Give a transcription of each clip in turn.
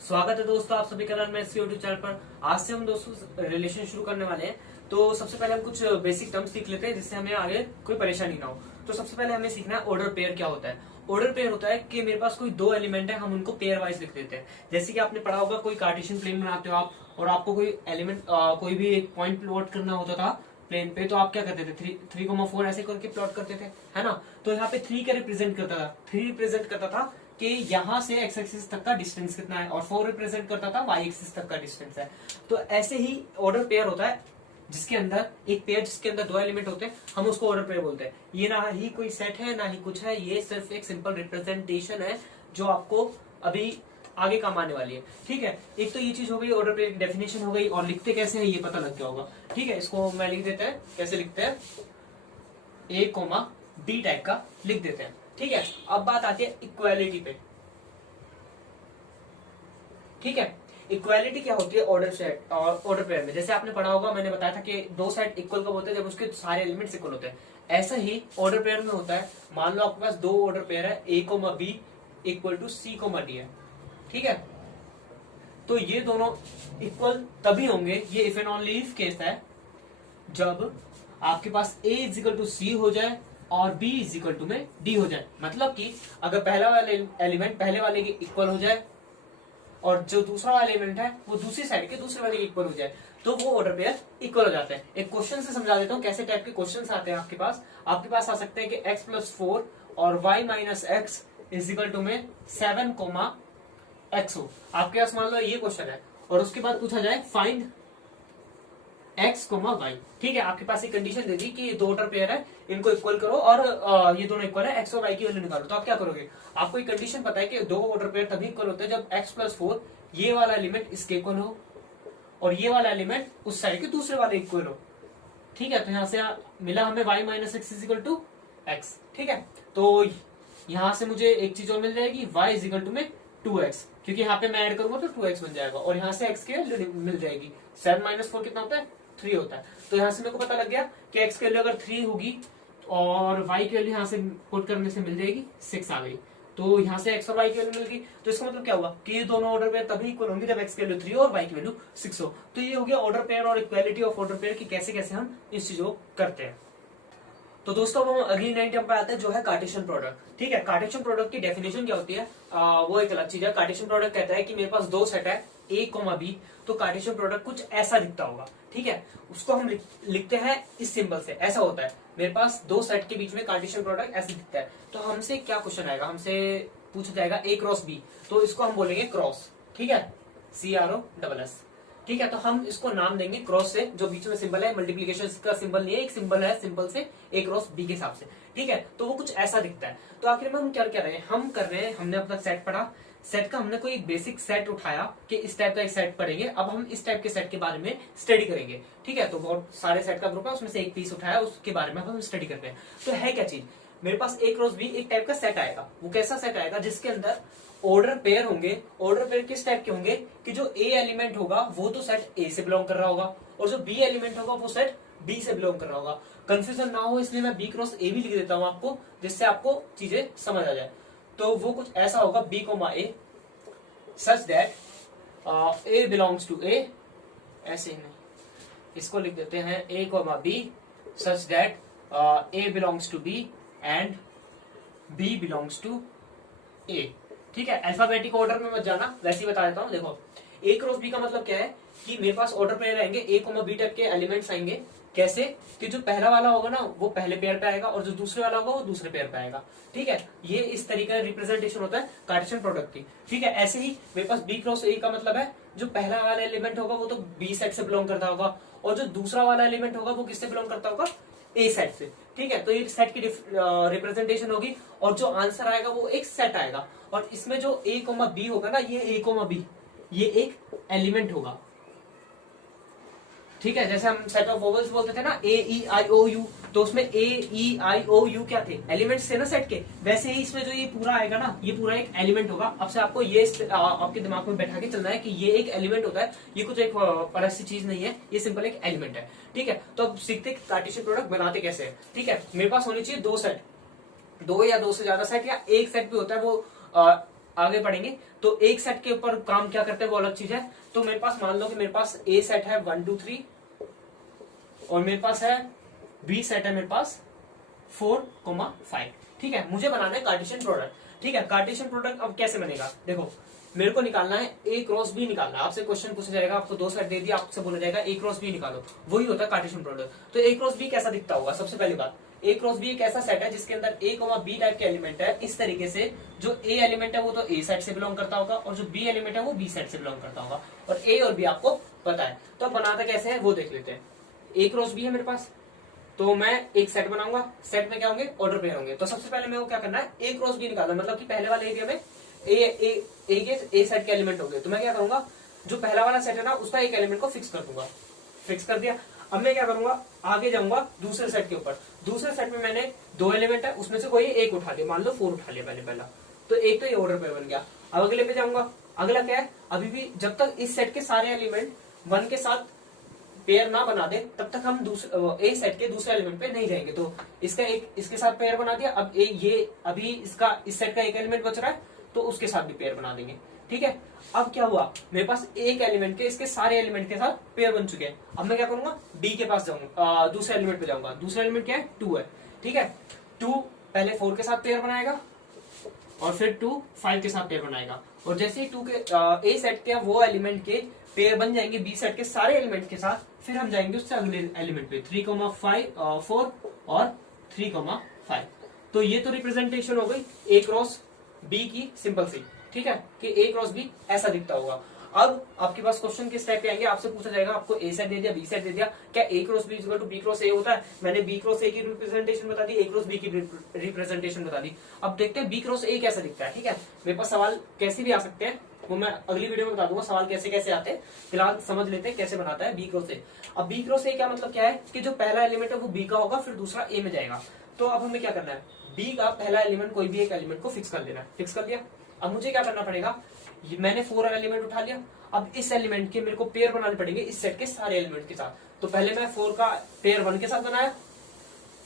स्वागत है दोस्तों आप सभी का मैं इसके यूट्यूब चैनल पर। आज से हम दोस्तों रिलेशन शुरू करने वाले हैं। तो सबसे पहले हम कुछ बेसिक टर्म्स सीख लेते हैं जिससे हमें आगे कोई परेशानी ना हो। तो सबसे पहले हमें सीखना है ऑर्डर पेयर क्या होता है। ऑर्डर पेयर होता है कि मेरे पास कोई दो एलिमेंट है, हम उनको पेयर वाइज लिख देते हैं। जैसे कि आपने पढ़ा होगा कोई कार्टेशियन प्लेन बनाते हो आप, और आपको कोई एलिमेंट कोई भी एक पॉइंट प्लॉट करना होता था प्लेन पे, तो आप क्या करते थे 3,4 ऐसे करके प्लॉट करते थे, है ना। तो यहाँ पे 3 क्या रिप्रेजेंट करता था, 3 रिप्रेजेंट करता था कि यहाँ से एक्स एक्सिस तक का डिस्टेंस कितना है, और 4 रिप्रेजेंट करता था वाई एक्सिस तक का डिस्टेंस है। तो ऐसे ही ऑर्डर पेयर होता है जिसके अंदर एक पेयर जिसके अंदर दो एलिमेंट होते हैं, हम उसको ऑर्डर पेयर बोलते हैं। ये ना ही कोई सेट है ना ही कुछ है, ये सिर्फ एक सिंपल रिप्रेजेंटेशन है जो आपको अभी आगे काम आने वाली है। ठीक है, एक तो ये चीज हो गई, ऑर्डर पेयर की डेफिनेशन हो गई, और लिखते कैसे हैं ये पता लग गया होगा। ठीक है, इसको मैं लिख देते हैं, कैसे लिखते हैं, ए कोमा डी टाइप का लिख देते हैं। ठीक है, अब बात आती है इक्वालिटी पे। ठीक है, इक्वालिटी क्या होती है ऑर्डर सेट और ऑर्डर पेयर में। जैसे आपने पढ़ा होगा, मैंने बताया था कि दो सेट इक्वल कब होते हैं, जब उसके सारे एलिमेंट्स इक्वल होते हैं। ऐसा ही ऑर्डर पेयर में होता है। मान लो आपके पास दो ऑर्डर पेयर है, A comma B equal to C comma D है। ठीक है, तो ये दोनों इक्वल तभी होंगे, ये if and only if case है, जब आपके पास a इजिकल टू सी हो जाए और b इजिकल टू में d हो जाए। मतलब कि अगर पहला वाला एलिमेंट पहले वाले के इक्वल हो जाए और जो दूसरा वाला एलिमेंट है वो दूसरी साइड के दूसरे वाले के इक्वल हो जाए, तो वो ऑर्डर पेयर इक्वल हो जाते हैं। एक क्वेश्चन से समझा देता हूँ कैसे टाइप के क्वेश्चन आते हैं आपके पास। आपके पास आ सकते हैं कि x प्लस 4 और y minus x is equal to में 7 कोमा x हो। आपके पास मान लो ये क्वेश्चन है, और उसके बाद पूछा जाए फाइंड x कोमा वाई। ठीक है, आपके पास एक कंडीशन दे दी कि ये दो ऑर्डर पेयर है, इनको इक्वल करो और ये दोनों इक्वल है, x और y की वैल्यू निकालो। तो आप क्या करोगे, आपको एक कंडीशन पता है कि दो ऑर्डर पेयर तभी इक्वल होते हैं जब x प्लस 4 ये वाला एलिमेंट इसके इक्वल हो और ये वाला एलिमेंट उस साइड के दूसरे वाले इक्वल हो। ठीक है, तो यहां से मिला हमें y minus x is equal to x. ठीक है, तो यहां से मुझे एक चीज और मिल जाएगी, y इजिकल टू में 2x, क्योंकि यहाँ पे मैं ऐड करूंगा तो 2x बन जाएगा, और यहाँ से x की वैल्यू मिल जाएगी। 7 माइनस 4 कितना होता है, 3 होता है। तो यहाँ से मेरे को पता लग गया कि x की वैल्यू अगर 3 होगी और y की वैल्यू यहाँ से पुट करने से मिल जाएगी 6 आ गई। तो यहाँ से x और y की वैल्यू मिल गई। तो इसका मतलब क्या हुआ कि ये दोनों ऑर्डर पेयर तभी इक्वल होंगे जब x की वैल्यू 3 और y की वैल्यू 6 हो। तो ये हो गया ऑर्डर पेयर और इक्वालिटी ऑफ ऑर्डर पेयर की कैसे कैसे हम इस चीज को करते हैं। तो दोस्तों हम अगली नई टर्म पे आते हैं जो है कार्टेशियन प्रोडक्ट। ठीक है, कार्टेशियन प्रोडक्ट की डेफिनेशन क्या होती है, वो एक अलग चीज है। कार्टेशियन प्रोडक्ट कहता है कि मेरे पास दो सेट है ए कोमा बी, तो कार्टेशियन प्रोडक्ट कुछ ऐसा दिखता होगा। ठीक है, उसको हम लिखते हैं इस सिंबल से। ऐसा होता है, मेरे पास दो सेट के बीच में कार्टेशियन प्रोडक्ट ऐसे दिखता है। तो हमसे क्या क्वेश्चन आएगा, हमसे पूछा जाएगा ए क्रॉस बी, तो इसको हम बोलेंगे क्रॉस। ठीक है, CROSS। ठीक है, तो हम इसको नाम देंगे क्रॉस से। जो बीच में सिंबल है मल्टीप्लीकेशन का सिंबल नहीं है, एक सिंबल है सिंपल से ए क्रॉस बी के हिसाब से। ठीक है, तो वो कुछ ऐसा दिखता है। तो आखिर में हम क्या कर रहे हैं, हम कर रहे हैं, हमने अपना सेट पढ़ा, सेट का हमने कोई बेसिक सेट उठाया कि इस टाइप का एक सेट पढ़ेंगे। अब हम इस टाइप के सेट के बारे में स्टडी करेंगे। ठीक है, तो बहुत सारे सेट का ग्रुप है, उसमें से एक पीस उठाया, उसके बारे में हम स्टडी करते हैं। तो है क्या चीज, मेरे पास ए क्रॉस बी एक टाइप का सेट आएगा। वो कैसा सेट आएगा, जिसके अंदर ऑर्डर पेयर होंगे। ऑर्डर पेयर किस टाइप के होंगे कि जो ए एलिमेंट होगा वो तो सेट ए से बिलोंग कर रहा होगा, और जो बी एलिमेंट होगा वो सेट बी से बिलोंग कर रहा होगा। कंफ्यूजन ना हो इसलिए मैं बी क्रॉस ए भी लिख देता हूं आपको, जिससे आपको चीजें समझ आ जाए। तो वो कुछ ऐसा होगा, B comma A such that A belongs to A, ऐसे ही नहीं, इसको लिख देते हैं A comma B such that A belongs to B and B belongs to A. ठीक है, अल्फाबेटिक ऑर्डर में मत जाना, वैसे ही बता देता हूँ। देखो, ए क्रॉस बी का मतलब क्या है कि मेरे पास ऑर्डर पेयर आएंगे, ए कोमा बी टाइप के एलिमेंट्स आएंगे। कैसे कि जो पहला वाला होगा ना वो पहले पेयर पे आएगा, और जो दूसरे वाला होगा वो दूसरे पेयर पे आएगा। ठीक है, ये इस तरीके का रिप्रेजेंटेशन होता है कार्टेशियन प्रोडक्ट की। ठीक है, ऐसे ही मेरे पास बी क्रॉस ए का मतलब है जो पहला वाला एलिमेंट होगा वो तो बी सेट से बिलोंग करता होगा, और जो दूसरा वाला एलिमेंट होगा वो किससे बिलोंग करता होगा, ए सेट से। ठीक है, तो ये सेट की रिप्रेजेंटेशन होगी, और जो आंसर आएगा वो एक सेट आएगा। और इसमें जो ए कोमा बी होगा ना, ये ए कोमा बी ये एक एलिमेंट होगा। ठीक है, जैसे हम सेट ऑफ वोवेल्स बोलते थे ना, AEIOU, तो उसमें AEIOU क्या थे, एलिमेंट्स थे ना सेट के। वैसे ही इसमें जो ये पूरा आएगा ना, ये पूरा एक एलिमेंट होगा। अब से आपको ये आपके दिमाग में बैठा के चलना है कि ये एक एलिमेंट होता है, ये कुछ एक अलग सी चीज नहीं है, ये सिंपल एक एलिमेंट है। ठीक है, तो अब सीखते कार्टेशियन प्रोडक्ट बनाते कैसे है। ठीक है, मेरे पास होनी चाहिए दो सेट, दो या दो से ज्यादा सेट, या एक सेट भी होता है वो आगे पढ़ेंगे। तो एक सेट के ऊपर काम क्या करते हैं वो अलग चीज है। तो मेरे पास मान लो कि मेरे पास ए सेट है 1 2 3 और मेरे पास है बी सेट है मेरे पास 4,5। ठीक है, मुझे बनाना है कार्टेशियन प्रोडक्ट। ठीक है, कार्टेशियन प्रोडक्ट अब कैसे बनेगा, देखो मेरे को निकालना है ए क्रॉस बी निकालना है। आपसे क्वेश्चन पूछा जाएगा, आपको दो सेट दे दिया, आपसे बोला जाएगा ए क्रॉस बी निकालो, वही होता है कार्टेशियन प्रोडक्ट। तो ए क्रॉस बी कैसा दिखता होगा, सबसे पहली बात ए क्रॉस बी एक ऐसा सेट है जिसके अंदर ए बी टाइप के एलिमेंट है। इस तरीके से जो ए एलिमेंट है वो तो ए सेट से बिलोंग करता होगा और जो बी एलिमेंट है वो बी सेट से बिलोंग करता होगा, और ए और बी आपको पता है। तो अब बनाता कैसे है वो देख लेते हैं। ए क्रॉस बी है मेरे पास, तो मैं एक सेट बनाऊंगा, सेट में क्या होंगे, ऑर्डर पेयर होंगे। तो सबसे पहले मेरे को क्या करना है, ए क्रॉस बी निकालना, मतलब कि पहले वाले एरिया में ए सेट के एलिमेंट होंगे। तो मैं क्या करूंगा, जो पहला वाला सेट है ना उसका एक एलिमेंट को फिक्स कर दूंगा, फिक्स कर दिया। अब मैं क्या करूंगा, आगे जाऊंगा दूसरे सेट के ऊपर। दूसरे सेट में मैंने दो एलिमेंट है, उसमें से कोई एक उठा लिया, मान लो 4 उठा लिया पहला, तो एक तो ये ऑर्डर पेयर बन गया। अब अगले पे जाऊंगा, अगला क्या है, अभी भी जब तक इस सेट के सारे एलिमेंट 1 के साथ पेयर ना बना दे तब तक हम ए सेट के दूसरे एलिमेंट पे नहीं जाएंगे। तो इसका एक इसके साथ पेयर बना दिया, अब ये अभी इसका इस सेट का एक एलिमेंट बच रहा है तो उसके साथ भी पेयर बना देंगे। ठीक है, अब क्या हुआ, मेरे पास एक एलिमेंट के इसके सारे एलिमेंट के साथ पेयर बन चुके हैं। अब मैं क्या करूंगा, डी के पास जाऊंगा, दूसरे एलिमेंट पे जाऊंगा। दूसरा एलिमेंट क्या है, 2 है। ठीक है, 2 पहले 4 के साथ पेयर बनाएगा और फिर 2 5 के साथ पेयर बनाएगा, और जैसे ही 2 के ए सेट के वो एलिमेंट के पेयर बन जाएंगे बी सेट के सारे एलिमेंट के साथ, फिर हम जाएंगे उससे अगले एलिमेंट पे 4 और 3,5। तो ये तो रिप्रेजेंटेशन हो गई ए क्रॉस बी की सिंपल सी। ठीक है, कि ए क्रॉस बी ऐसा दिखता होगा। अब आपके पास क्वेश्चन किस टाइप के आएंगे, आपसे पूछा जाएगा आपको ए सेट दे दिया, बी सेट दे दिया, क्या A cross B equal to B cross A होता है। मैंने बी क्रॉस ए की रिप्रेजेंटेशन बता दी, ए क्रॉस बी की रिप्रेजेंटेशन बता दी। अब देखते हैं बी क्रॉस ए कैसा दिखता है। ठीक है, मेरे पास सवाल कैसे भी आ सकते हैं, वो मैं अगली वीडियो में बता दूंगा सवाल कैसे कैसे आते हैं। फिलहाल समझ लेते हैं कैसे बनाता है बी क्रॉस ए। अब बी क्रॉस ए क्या मतलब क्या है, कि जो पहला एलिमेंट है वो बी का होगा, फिर दूसरा ए में जाएगा। तो अब हमें क्या करना है, बी का पहला एलिमेंट कोई भी एक एलिमेंट को फिक्स कर देना है। फिक्स कर दिया, अब मुझे क्या करना पड़ेगा, मैंने 4 एलिमेंट उठा लिया, अब इस एलिमेंट के मेरे को पेयर बनाने पड़ेंगे इस सेट के सारे एलिमेंट के साथ। तो पहले मैं 4 का पेयर 1 के साथ बनाया,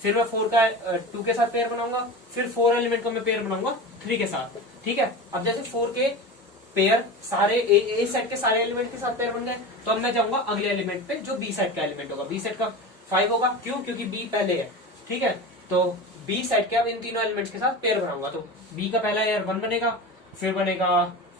फिर मैं 4 का 2 के साथ पेयर बनाऊंगा, फिर 4 एलिमेंट को मैं पेयर बनाऊंगा 3 के साथ। ठीक है, अब जैसे 4 के पेयर सारे ए सेट के सारे एलिमेंट के साथ पेयर बन गए, तो अब मैं जाऊंगा अगले एलिमेंट पे जो बी सेट का एलिमेंट होगा। बी सेट का 5 होगा, क्यों, क्योंकि बी पहले है। ठीक है, तो बी सेट के अब इन तीनों एलिमेंट्स के साथ पेयर बनाऊंगा। तो बी का पहला एयर 1 बनेगा, फिर बनेगा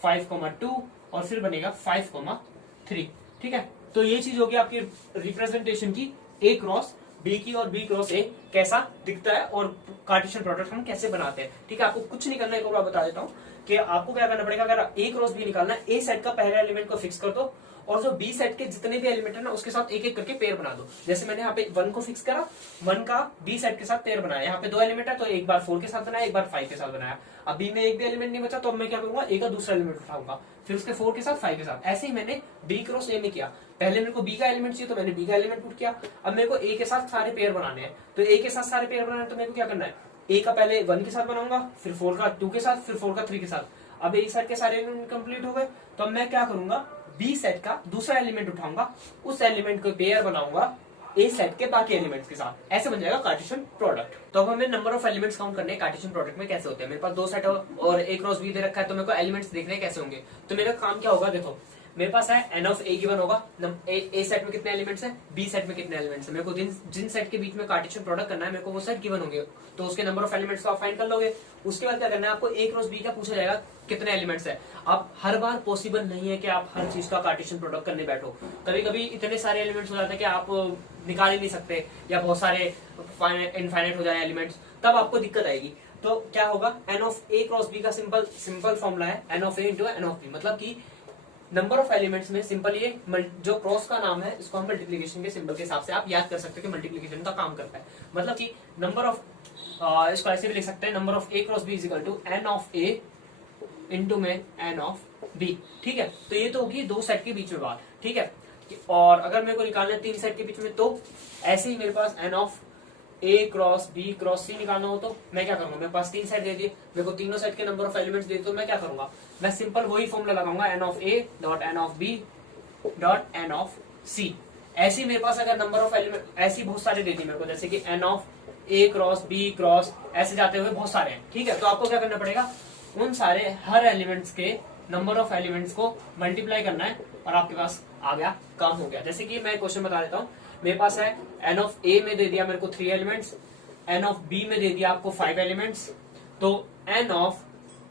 5,2 और फिर बनेगा 5,3। ठीक है, तो ये चीज होगी आपकी रिप्रेजेंटेशन की ए क्रॉस बी की, और बी क्रॉस ए कैसा दिखता है और कार्टेशियन प्रोडक्ट हम कैसे बनाते हैं। ठीक है, आपको कुछ नहीं करना है, एक और बता देता हूँ कि आपको क्या करना पड़ेगा। अगर ए क्रॉस बी निकालना है, ए सेट का पहले एलिमेंट को फिक्स कर दो और जो बी सेट के जितने भी एलिमेंट है ना उसके साथ एक एक करके पेयर बना दो। जैसे मैंने यहाँ पे 1 को फिक्स करा, 1 का बी सेट के साथ पेयर बनाया, यहाँ पे 2 एलिमेंट है तो एक बार 4 के साथ बनाया, एक बार 5 के साथ बनाया। अब बी में एक भी एलिमेंट नहीं बचा, तो अब मैं क्या करूंगा, ए का दूसरा एलिमेंट उठाऊंगा, फिर उसके 4 के साथ 5 के साथ। ऐसे ही मैंने बी क्रॉस ए में किया, पहले मेरे को बी का एलिमेंट चाहिए तो मैंने बी का एलिमेंट पुट किया। अब मेरे को ए के साथ सारे पेयर बनाने हैं, तो ए के साथ सारे पेयर बनाने हैं, तो मेरे को क्या करना है, ए का पहले 1 के साथ बनाऊंगा, फिर 4 का 2 के साथ, फिर 4 का 3 के साथ। अब ए सेट के सारे एलिमेंट कंप्लीट हो गए, तो अब मैं क्या करूंगा, बी सेट का दूसरा एलिमेंट उठाऊंगा, उस एलिमेंट को पेयर बनाऊंगा ए सेट के बाकी एलिमेंट्स के साथ, ऐसे बन जाएगा कार्टेशियन प्रोडक्ट। तो अब हमें नंबर ऑफ एलिमेंट्स काउंट करने कार्टेशियन प्रोडक्ट में कैसे होते हैं। मेरे पास 2 सेट और ए क्रॉस बी दे रखा है, तो मेरे को एलिमेंट्स देखने कैसे होंगे। तो मेरा काम क्या होगा, देखो मेरे पास है एन ऑफ ए गिवन होगा, ए सेट में कितने एलिमेंट्स हैं, बी सेट में कितने एलिमेंट्स हैं। मेरे को जिन सेट के बीच में कार्टेशियन प्रोडक्ट करना है मेरे को वो सेट गिवन होंगे, तो उसके नंबर ऑफ एलिमेंट्स को आप फाइंड कर लोगे। उसके बाद क्या करना है, आपको ए क्रॉस बी का पूछा जाएगा कितने एलिमेंट्स है। अब हर बार पॉसिबल नहीं है कि आप हर चीज का कार्टेशियन प्रोडक्ट करने बैठो, कभी कभी इतने सारे एलिमेंट्स हो जाते हैं कि आप निकाल ही नहीं सकते, या बहुत सारे इनफाइनाइट हो जाए एलिमेंट्स, तब आपको दिक्कत आएगी। तो क्या होगा, n of A cross B का सिंपल फॉर्मूला है n of A into n of B, मतलब कि नंबर ऑफ एलिमेंट्स में सिंपल ये जो क्रॉस का नाम है इसको हम मल्टीप्लिकेशन के सिंबल के हिसाब से आप याद कर सकते हो कि मल्टीप्लिकेशन का काम करता है। मतलब कि नंबर ऑफ इसको ऐसे भी लिख सकते हैं, number of A cross B is equal to n of A into में एन ऑफ बी। ठीक है, तो ये तो होगी 2 सेट के बीच में बात। ठीक है, और अगर मेरे को निकालना है 3 सेट के बीच में, तो ऐसे ही मेरे पास n of A cross B cross C निकालना हो तो मैं क्या करूंगा, मेरे पास 3 सेट दे दिए, मेरे को तीनों सेट के नंबर ऑफ एलिमेंट्स दे दिए, तो मैं क्या करूंगा, मैं सिंपल वही फॉर्मूला लगाऊंगा n of A dot n of B dot n of C. ऐसे ही मेरे पास अगर नंबर ऑफ एलिमेंट ऐसी बहुत सारे दे दिए मेरे को, जैसे कि n of A cross B cross ऐसे जाते हुए बहुत सारे हैं। ठीक है, तो आपको क्या करना पड़ेगा, उन सारे हर एलिमेंट्स के नंबर ऑफ एलिमेंट्स को मल्टीप्लाई करना है और आपके पास आ गया, काम हो गया। जैसे कि मैं क्वेश्चन बता देता हूँ, मेरे पास है एन ऑफ ए में दे दिया मेरे को 3 एलिमेंट्स, एन ऑफ बी में दे दिया आपको 5 एलिमेंट्स, तो n of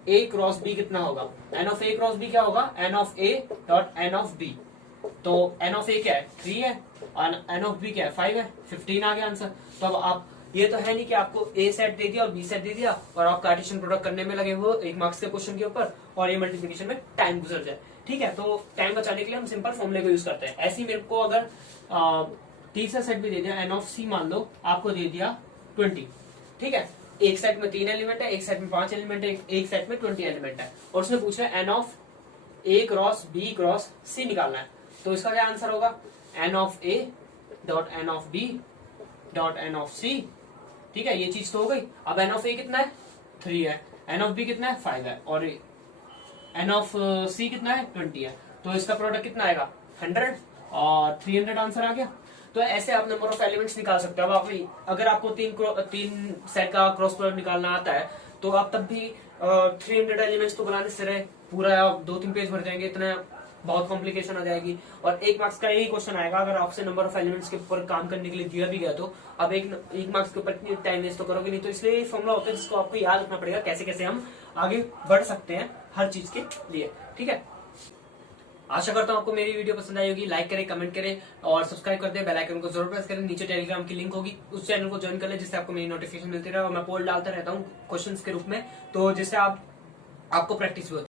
A cross B कितना होगा? N of A cross B क्या होगा? N of A dot n of B. तो एन ऑफ ए क्या है? 3 है और एन ऑफ बी क्या है? 5 है। 15 आ गया आंसर। तो अब आप, ये तो है नहीं कि आपको ए सेट दे दिया और बी सेट दे दिया और आप कार्टेशियन प्रोडक्ट करने में लगे हो 1 मार्क्स के क्वेश्चन के ऊपर और ये मल्टीप्लिकेशन में टाइम गुजर जाए। ठीक है, तो टाइम बचाने के लिए हम सिंपल फॉर्मूले को यूज करते हैं। ऐसे ही मेरे को अगर तीसरा सेट भी दे दिया, एन ऑफ सी मान लो आपको दे दिया 20। ठीक है, एक सेट में 3 एलिमेंट है, एक सेट में 5 एलिमेंट है, एक सेट में 20 एलिमेंट है और उसने पूछा n of A cross B cross C निकालना है। तो इसका क्या आंसर होगा? N of A dot n of B dot n of C. ठीक है, ये चीज तो हो गई। अब एन ऑफ ए कितना है? 3 है। एन ऑफ बी कितना है? 5 है। और एन ऑफ सी कितना है? 20 है। तो इसका प्रोडक्ट कितना आएगा? 100 और 300 आंसर आ गया। तो ऐसे आप नंबर ऑफ एलिमेंट्स निकाल सकते हो। अब आप, अगर आपको तीन सेट का क्रॉस प्रोडक्ट निकालना आता है तो आप तब भी 300 एलिमेंट्स तो बनाने से रहे, पूरा 2-3 पेज भर जाएंगे, इतना बहुत कॉम्प्लिकेशन आ जाएगी। और 1 मार्क्स का यही क्वेश्चन आएगा अगर आपसे नंबर ऑफ एलिमेंट्स के ऊपर काम करने के लिए दिया भी गया तो। अब एक मार्क्स के ऊपर इतनी टाइम वेस्ट तो करोगे नहीं, तो इसलिए ये फॉर्मूला होता है जिसको आपको याद रखना पड़ेगा, कैसे कैसे हम आगे बढ़ सकते हैं हर चीज के लिए। ठीक है, आशा करता हूं आपको मेरी वीडियो पसंद आई होगी। लाइक करें, कमेंट करें और सब्सक्राइब कर दें। बेल आइकन को जरूर प्रेस करें। नीचे टेलीग्राम की लिंक होगी, उस चैनल को ज्वाइन कर लें जिससे आपको मेरी नोटिफिकेशन मिलती रहे और मैं पोल डालता रहता हूं क्वेश्चंस के रूप में, तो जिससे आपको प्रैक्टिस भी होती है।